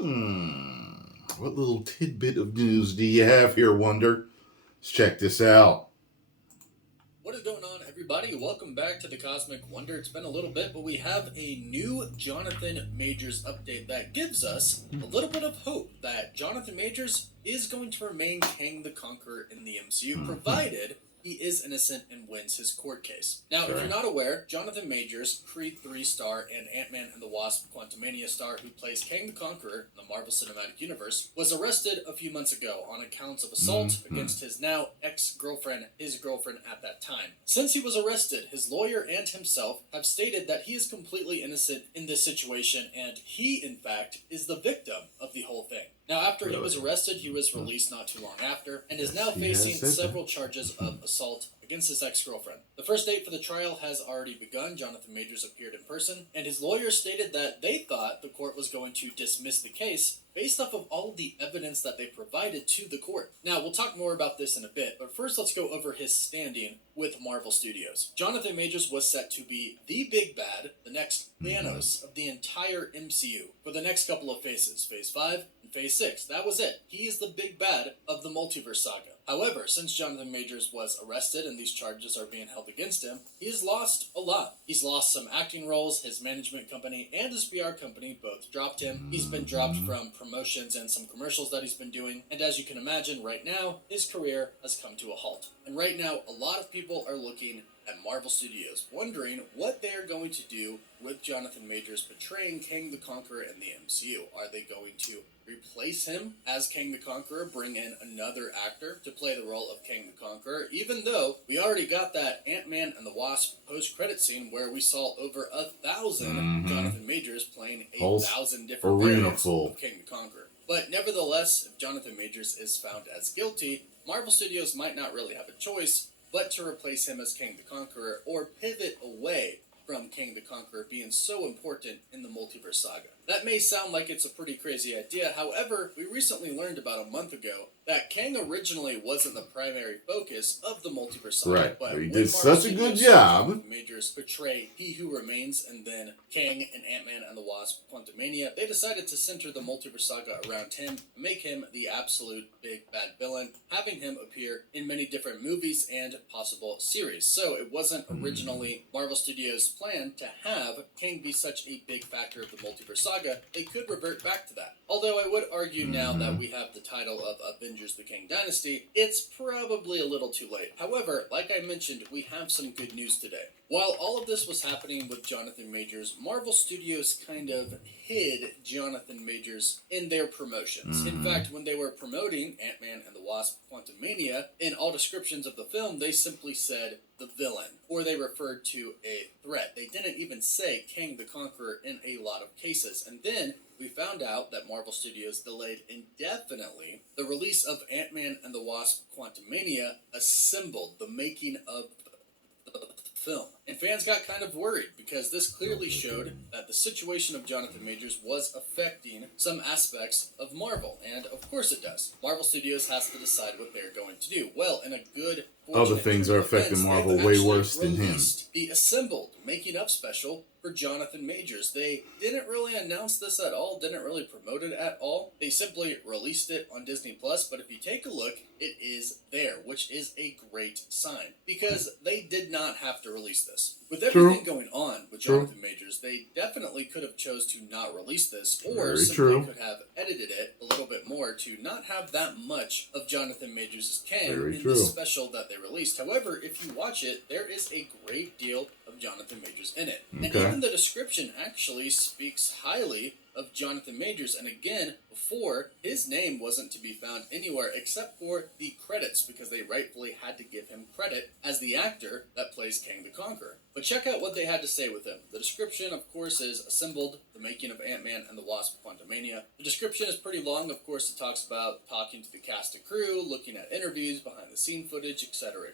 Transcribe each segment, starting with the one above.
Hmm. What little tidbit of news do you have here, Wonder? Let's check this out. What is going on, everybody? Welcome back to the Cosmic Wonder. It's been a little bit, but we have a new Jonathan Majors update that gives us a little bit of hope that Jonathan Majors is going to remain Kang the Conqueror in the MCU, provided he is innocent and wins his court case. Now, if you're not aware, Jonathan Majors, Creed 3 star and Ant-Man and the Wasp Quantumania star who plays Kang the Conqueror in the Marvel Cinematic Universe, was arrested a few months ago on accounts of assault against his now ex-girlfriend, his girlfriend at that time. Since he was arrested, his lawyer and himself have stated that he is completely innocent in this situation, and he, in fact, is the victim of the whole thing. Now, after he was arrested, he was released not too long after, and is now facing several charges of assault against his ex-girlfriend. The first date for the trial has already begun. Jonathan Majors appeared in person, and his lawyers stated that they thought the court was going to dismiss the case based off of all of the evidence that they provided to the court. Now, we'll talk more about this in a bit, but first let's go over his standing with Marvel Studios. Jonathan Majors was set to be the big bad, the next Thanos of the entire MCU for the next couple of phases, Phase 5 and Phase 6. That was it. He is the big bad of the multiverse saga. However, since Jonathan Majors was arrested and these charges are being held against him, he has lost a lot. He's lost some acting roles, his management company and his PR company both dropped him. He's been dropped from promotions and some commercials that he's been doing, and as you can imagine, right now, his career has come to a halt. And right now, a lot of people are looking at Marvel Studios, wondering what they are going to do with Jonathan Majors portraying Kang the Conqueror in the MCU. Are they going to replace him as Kang the Conqueror, bring in another actor to play the role of Kang the Conqueror, even though we already got that Ant-Man and the Wasp post-credit scene where we saw over 1,000 Jonathan Majors playing 1,000 different variants of Kang the Conqueror. But nevertheless, if Jonathan Majors is found as guilty, Marvel Studios might not really have a choice but to replace him as Kang the Conqueror or pivot away from Kang the Conqueror being so important in the multiverse saga. That may sound like it's a pretty crazy idea, however, we recently learned about a month ago that Kang originally wasn't the primary focus of the multiverse saga, but he did such a good job. Majors portray He Who Remains and then Kang and Ant-Man and the Wasp Quantumania, they decided to center the multiverse saga around him, make him the absolute big bad villain, having him appear in many different movies and possible series. So it wasn't originally Marvel Studios' plan to have Kang be such a big factor of the multiverse saga. They could revert back to that. Although I would argue now that we have the title of Avengers the Kang Dynasty, it's probably a little too late. However, like I mentioned, we have some good news today. While all of this was happening with Jonathan Majors, Marvel Studios kind of hid Jonathan Majors in their promotions. In fact, when they were promoting Ant-Man and the Wasp Quantumania, in all descriptions of the film, they simply said the villain, or they referred to a threat. They didn't even say Kang the Conqueror in a lot of cases. And then we found out that Marvel Studios delayed indefinitely the release of Ant-Man and the Wasp Quantumania Assembled, the making of the film. And fans got kind of worried because this clearly showed that the situation of Jonathan Majors was affecting some aspects of Marvel. And of course it does. Marvel Studios has to decide what they're going to do. Well, in a good other things are affecting Marvel way worse than him. The Assembled making up special for Jonathan Majors. They didn't really announce this at all, didn't really promote it at all. They simply released it on Disney+, but if you take a look, it is there, which is a great sign, because they did not have to release this. With everything going on with Jonathan Majors, they definitely could have chose to not release this, or simply could have edited it a little bit more to not have that much of Jonathan Majors' Kang in this special that they released. However, if you watch it, there is a great deal of Jonathan Majors in it. And even the description actually speaks highly of Jonathan Majors, and again, before, his name wasn't to be found anywhere except for the credits, because they rightfully had to give him credit as the actor that plays Kang the Conqueror. But check out what they had to say with him. The description, of course, is Assembled, the making of Ant-Man and the Wasp Quantumania. The description is pretty long. Of course, it talks about talking to the cast and crew, looking at interviews, behind-the-scene footage, etc.,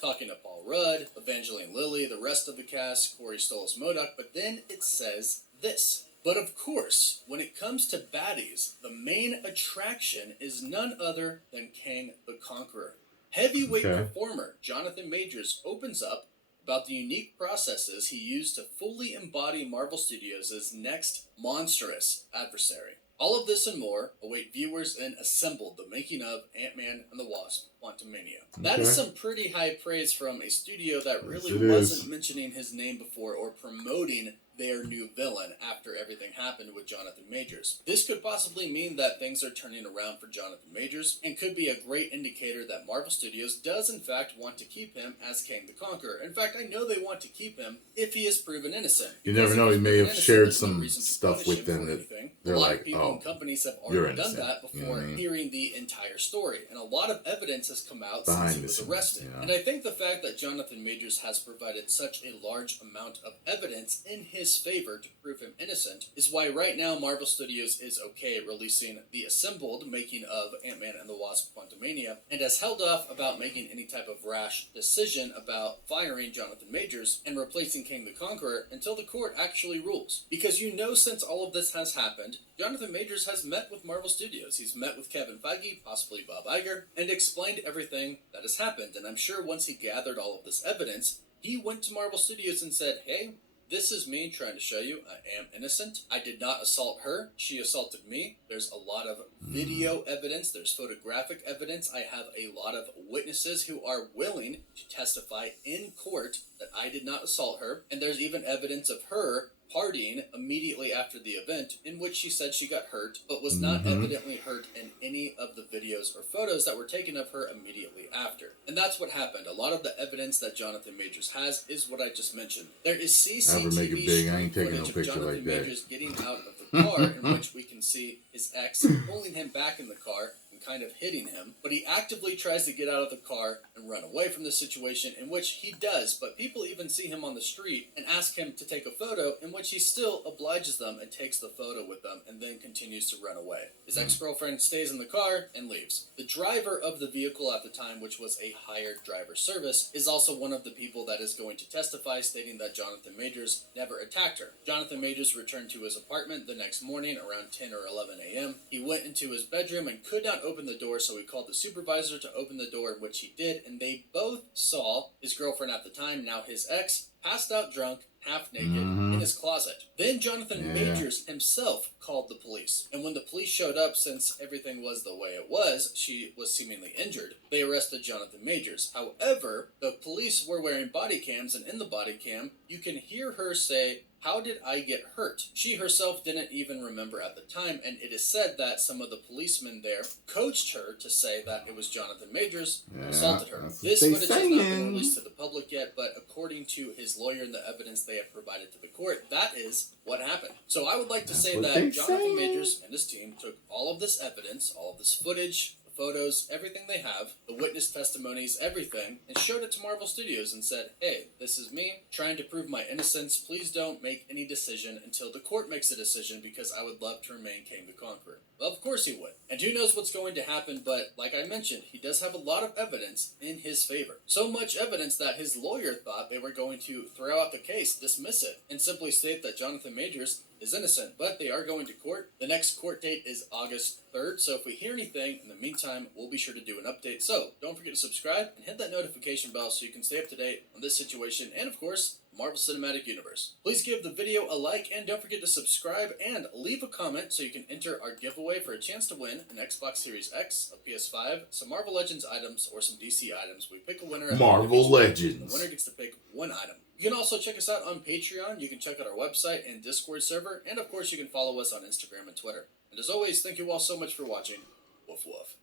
talking to Paul Rudd, Evangeline Lilly, the rest of the cast, Corey Stolas-Modoc, but then it says this: but of course, when it comes to baddies, the main attraction is none other than Kang the Conqueror. Heavyweight performer Jonathan Majors opens up about the unique processes he used to fully embody Marvel Studios' next monstrous adversary. All of this and more await viewers in Assembled, the making of Ant-Man and the Wasp: Quantumania. That is some pretty high praise from a studio that really wasn't mentioning his name before or promoting their new villain after everything happened with Jonathan Majors. This could possibly mean that things are turning around for Jonathan Majors and could be a great indicator that Marvel Studios does in fact want to keep him as Kang the Conqueror. In fact, I know they want to keep him if he is proven innocent. You never know, he may have shared some stuff with them that they're like, people and companies have already done that before hearing the entire story, and a lot of evidence has come out since he was arrested. And I think the fact that Jonathan Majors has provided such a large amount of evidence in his favor to prove him innocent is why right now Marvel Studios is okay releasing the Assembled making of Ant-Man and the Wasp: Quantumania, and has held off about making any type of rash decision about firing Jonathan Majors and replacing Kang the Conqueror until the court actually rules. Because since all of this has happened, Jonathan Majors has met with Marvel Studios. He's met with Kevin Feige, possibly Bob Iger, and explained everything that has happened. And I'm sure once he gathered all of this evidence, he went to Marvel Studios and said, hey, this is me trying to show you I am innocent. I did not assault her. She assaulted me. There's a lot of video evidence. There's photographic evidence. I have a lot of witnesses who are willing to testify in court that I did not assault her. And there's even evidence of her partying immediately after the event in which she said she got hurt, but was not evidently hurt in any of the videos or photos that were taken of her immediately after. And that's what happened. A lot of the evidence that Jonathan Majors has is what I just mentioned. There is CCTV footage of Jonathan Majors getting out of the car in which we can see his ex pulling him back in the car and kind of hitting him, but he actively tries to get out of the car and run away from the situation, in which he does, but people even see him on the street and ask him to take a photo, in which he still obliges them and takes the photo with them and then continues to run away. His ex-girlfriend stays in the car and leaves. The driver of the vehicle at the time, which was a hired driver service, is also one of the people that is going to testify, stating that Jonathan Majors never attacked her. Jonathan Majors returned to his apartment the next morning around 10 or 11 a.m. He went into his bedroom and could not open the door, so he called the supervisor to open the door, which he did, and they both saw his girlfriend at the time, now his ex, passed out drunk, half naked, in his closet. Then Jonathan Majors himself called the police. And when the police showed up, since everything was the way it was, she was seemingly injured, they arrested Jonathan Majors. However, the police were wearing body cams, and in the body cam, you can hear her say, "How did I get hurt?" She herself didn't even remember at the time, and it is said that some of the policemen there coached her to say that it was Jonathan Majors who assaulted her. This footage has not been released to the public yet, but according to his lawyer and the evidence they have provided to the court, that is what happened. So I would like to say that Jonathan Majors and his team took all of this evidence, all of this footage, photos, everything they have, the witness testimonies, everything, and showed it to Marvel Studios and said, hey, this is me trying to prove my innocence. Please don't make any decision until the court makes a decision, because I would love to remain Kang the Conqueror. Well, of course he would. And who knows what's going to happen, but like I mentioned, he does have a lot of evidence in his favor. So much evidence that his lawyer thought they were going to throw out the case, dismiss it, and simply state that Jonathan Majors is innocent, but they are going to court. The next court date is August 3rd, so if we hear anything in the meantime, we'll be sure to do an update. So don't forget to subscribe and hit that notification bell so you can stay up to date on this situation and, of course, Marvel Cinematic Universe. Please give the video a like and don't forget to subscribe and leave a comment so you can enter our giveaway for a chance to win an Xbox Series X, a PS5, some Marvel Legends items, or some DC items. We pick a winner at Marvel Legends. The winner gets to pick one item. You can also check us out on Patreon. You can check out our website and Discord server, and of course you can follow us on Instagram and Twitter. And as always, thank you all so much for watching. Woof woof.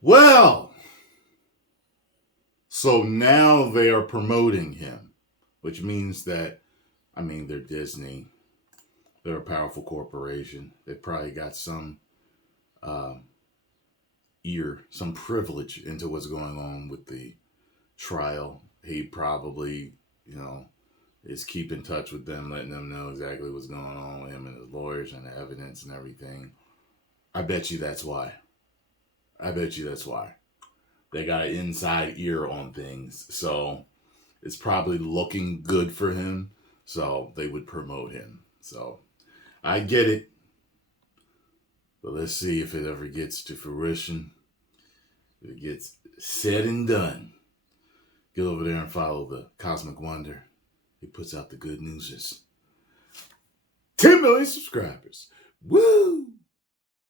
Well, so now they are promoting him, which means that, they're Disney. They're a powerful corporation. They probably got some some privilege into what's going on with the trial. He probably, is keep in touch with them, letting them know exactly what's going on with him and his lawyers and the evidence and everything. I bet you that's why. They got an inside ear on things. So it's probably looking good for him. So they would promote him. So I get it. But let's see if it ever gets to fruition. If it gets said and done. Get over there and follow the Cosmic Wonder. He puts out the good news. 10 million subscribers. Woo!